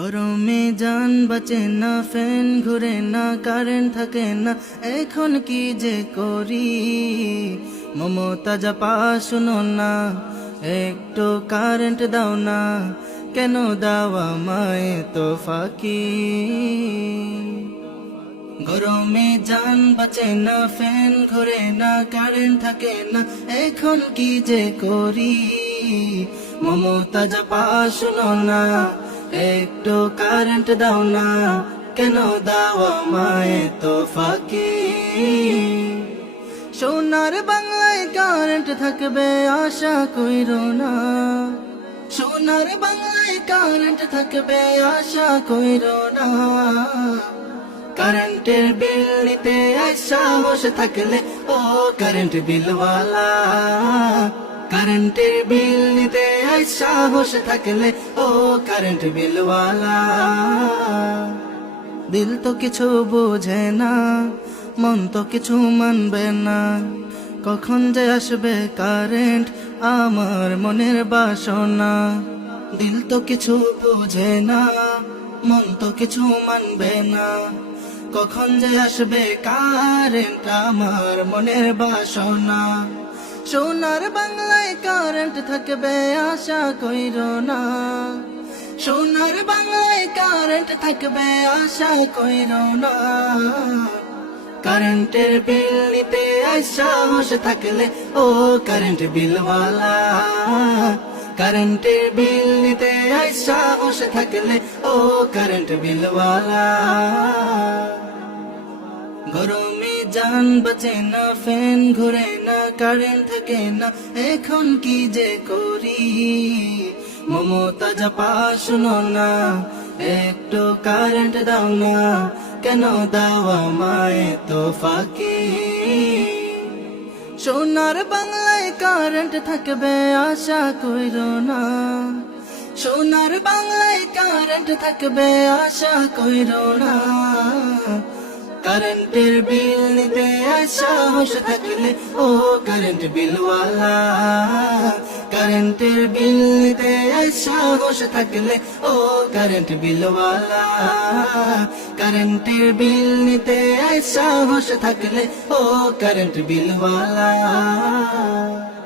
গরমে যান বাঁচে না ফ্যান ঘুরে না কারেন্ট থাকে না এখন কি যে করি মমতা যা পা শুনো না একটু কারেন্ট দাও না কেন দাওয়া মায়ে তো ফাঁকি গরমে যান বাঁচে না ফ্যান ঘুরে না কারেন্ট থাকে না এখন কি যে করি মমতা যা পা শুনো না একটু কারেন্ট দাও না কেন দাও মায়ে তো ফাঁকি সোনার বাংলায় কারেন্ট থাকবে আশা কইর না সোনার বাংলায় কারেন্ট থাকবে আশা কইর না কারেন্টের বিল নিতে সাহস থাকলে ও কারেন্ট বিলওয়ালা কারেন্টের বিল নিতে আইসা বসে থাকলে ও কারেন্ট বিলওয়ালা দিল তো কিছু বোঝে না মন তো কিছু মানবে না কখন যে আসবে কারেন্ট আমার মনের বাসনা দিল তো কিছু বোঝে না মন তো কিছু মানবে না কখন যে আসবে কারেন্ট আমার মনের বাসনা সোনার বাংলায় কারেন্ট থাকবে আশা কইর না সোনার বাংলায় কারেন্ট থাকবে আশা কইর না কারেন্টের বিল নিতে সাহস থাকলে ও কারেন্ট বিলওয়ালা কারেন্টের বিল নিতে সাহস থাকলে ও কারেন্ট বিলওয়ালা গরমে যান বাঁচে না ফ্যান ঘুরে না কারেন্ট থাকে না এখন কি যে করি মমতা যা শুনো না একটু কারেন্ট দাও না কেন দাও আমায় তো ফাঁকি সোনার বাংলায় কারেন্ট থাকবে আশা কইর না সোনার বাংলায় কারেন্ট থাকবে আশা কইর না কারেন্টের বিল নিতে সাহস থাকলে ও কারেন্ট বিলওয়ালা কারেন্টের বিল নিতে সাহস থাকলে ও কারেন্ট বিলওয়ালা কারেন্টের বিল নিতে সাহস থাকলে ও কারেন্ট বিলওয়ালা